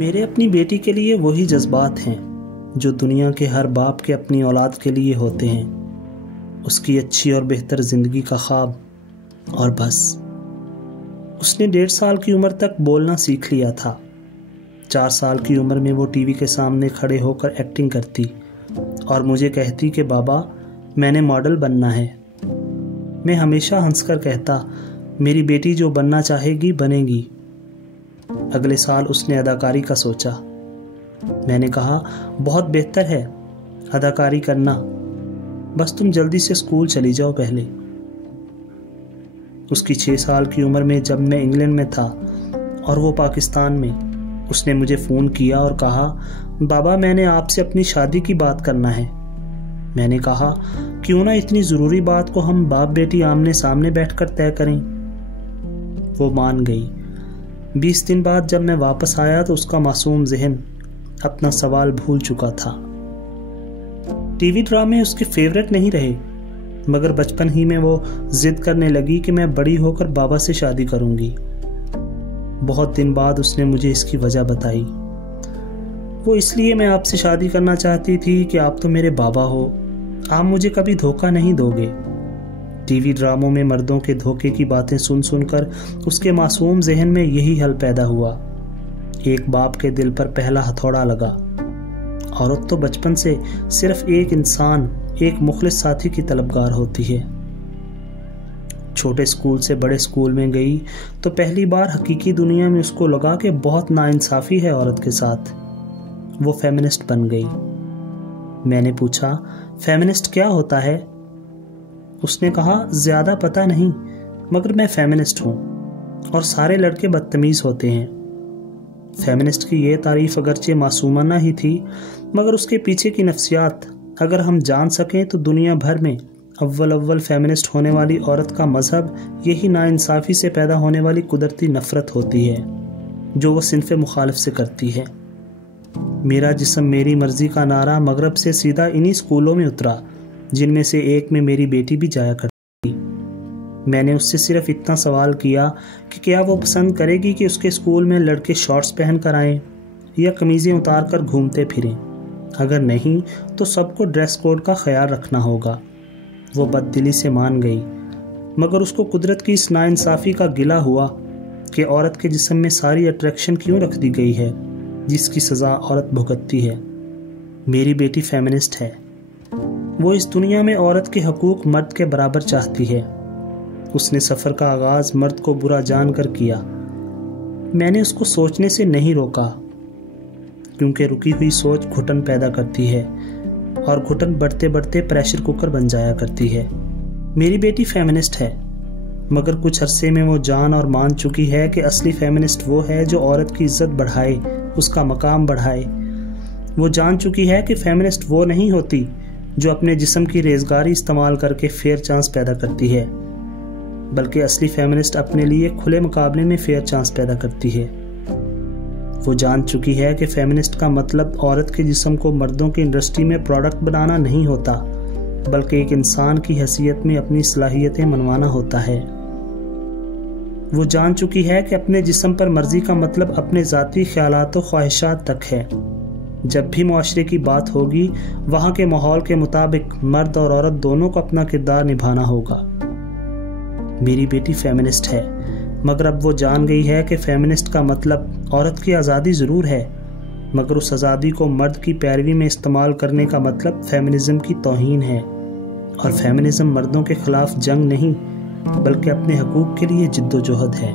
میرے اپنی بیٹی کے لیے وہی جذبات ہیں جو دنیا کے ہر باپ کے اپنی اولاد کے لیے ہوتے ہیں، اس کی اچھی اور بہتر زندگی کا خواب، اور بس۔ اس نے 1.5 سال کی عمر تک بولنا سیکھ لیا تھا۔ 4 سال کی عمر میں وہ ٹی وی کے سامنے کھڑے ہو کر ایکٹنگ کرتی اور مجھے کہتی کہ بابا میں نے ماڈل بننا ہے۔ میں ہمیشہ ہنس کر کہتا میری بیٹی جو بننا چاہے گی بنے گی۔ اگلے سال اس نے اداکاری کا سوچا۔ میں نے کہا بہت بہتر ہے اداکاری کرنا، بس تم جلدی سے اسکول چلی جاؤ پہلے۔ اس کی 6 سال کی عمر میں جب میں انگلینڈ میں تھا اور وہ پاکستان میں، اس نے مجھے فون کیا اور کہا بابا میں نے آپ سے اپنی شادی کی بات کرنا ہے۔ میں نے کہا کیوں نہ اتنی ضروری بات کو ہم باپ بیٹی آمنے سامنے بیٹھ کر طے کریں۔ وہ مان گئی۔ 20 دن بعد جب میں واپس آیا تو اس کا معصوم ذہن اپنا سوال بھول چکا تھا۔ ٹی وی ڈرامے اس کے فیورٹ نہیں رہے، مگر بچپن ہی میں وہ ضد کرنے لگی کہ میں بڑی ہو کر بابا سے شادی کروں گی۔ بہت دن بعد اس نے مجھے اس کی وجہ بتائی۔ وہ اس لیے میں آپ سے شادی کرنا چاہتی تھی کہ آپ تو میرے بابا ہو، آپ مجھے کبھی دھوکہ نہیں دو گے۔ ٹی وی ڈراموں میں مردوں کے دھوکے کی باتیں سن سن کر اس کے معصوم ذہن میں یہی حل پیدا ہوا۔ ایک باپ کے دل پر پہلا ہتھوڑا لگا۔ عورت تو بچپن سے صرف ایک انسان، ایک مخلص ساتھی کی طلبگار ہوتی ہے۔ چھوٹے اسکول سے بڑے اسکول میں گئی تو پہلی بار حقیقی دنیا میں اس کو لگا کہ بہت ناانصافی ہے عورت کے ساتھ۔ وہ فیمنسٹ بن گئی۔ میں نے پوچھا فیمنسٹ کیا ہوتا ہے؟ اس نے کہا زیادہ پتہ نہیں، مگر میں فیمنسٹ ہوں اور سارے لڑکے بدتمیز ہوتے ہیں۔ فیمنسٹ کی یہ تعریف اگرچہ معصومانہ ہی تھی، مگر اس کے پیچھے کی نفسیات اگر ہم جان سکیں تو دنیا بھر میں اول فیمنسٹ ہونے والی عورت کا مذہب یہی ناانصافی سے پیدا ہونے والی قدرتی نفرت ہوتی ہے جو وہ صنف مخالف سے کرتی ہے۔ میرا جسم میری مرضی کا نعرہ مغرب سے سیدھا انہی اسکولوں میں اترا جن میں سے ایک میں میری بیٹی بھی جایا کرتی۔ میں نے اس سے صرف اتنا سوال کیا کہ کیا وہ پسند کرے گی کہ اس کے اسکول میں لڑکے شارٹس پہن کر آئیں یا قمیضیں اتار کر گھومتے پھریں؟ اگر نہیں تو سب کو ڈریس کوڈ کا خیال رکھنا ہوگا۔ وہ بد دلی سے مان گئی، مگر اس کو قدرت کی اس ناانصافی کا گلہ ہوا کہ عورت کے جسم میں ساری اٹریکشن کیوں رکھ دی گئی ہے جس کی سزا عورت بھگتتی ہے۔ میری بیٹی فیمنسٹ ہے۔ وہ اس دنیا میں عورت کے حقوق مرد کے برابر چاہتی ہے۔ اس نے سفر کا آغاز مرد کو برا جان کر کیا۔ میں نے اس کو سوچنے سے نہیں روکا، کیونکہ رکی ہوئی سوچ گھٹن پیدا کرتی ہے اور گھٹن بڑھتے بڑھتے پریشر کوکر بن جایا کرتی ہے۔ میری بیٹی فیمنسٹ ہے، مگر کچھ عرصے میں وہ جان اور مان چکی ہے کہ اصلی فیمنسٹ وہ ہے جو عورت کی عزت بڑھائے، اس کا مقام بڑھائے۔ وہ جان چکی ہے کہ فیمنسٹ وہ نہیں ہوتی جو اپنے جسم کی ریزگاری استعمال کر کے فیئر چانس پیدا کرتی ہے، بلکہ اصلی فیمنسٹ اپنے لیے کھلے مقابلے میں فیئر چانس پیدا کرتی ہے۔ وہ جان چکی ہے کہ فیمنسٹ کا مطلب عورت کے جسم کو مردوں کی انڈسٹری میں پروڈکٹ بنانا نہیں ہوتا، بلکہ ایک انسان کی حیثیت میں اپنی صلاحیتیں منوانا ہوتا ہے۔ وہ جان چکی ہے کہ اپنے جسم پر مرضی کا مطلب اپنے ذاتی خیالات و خواہشات تک ہے۔ جب بھی معاشرے کی بات ہوگی وہاں کے ماحول کے مطابق مرد اور عورت دونوں کو اپنا کردار نبھانا ہوگا۔ میری بیٹی فیمنسٹ ہے، مگر اب وہ جان گئی ہے کہ فیمنسٹ کا مطلب عورت کی آزادی ضرور ہے، مگر اس آزادی کو مرد کی پیروی میں استعمال کرنے کا مطلب فیمنزم کی توہین ہے، اور فیمنزم مردوں کے خلاف جنگ نہیں بلکہ اپنے حقوق کے لیے جد و جہد ہے۔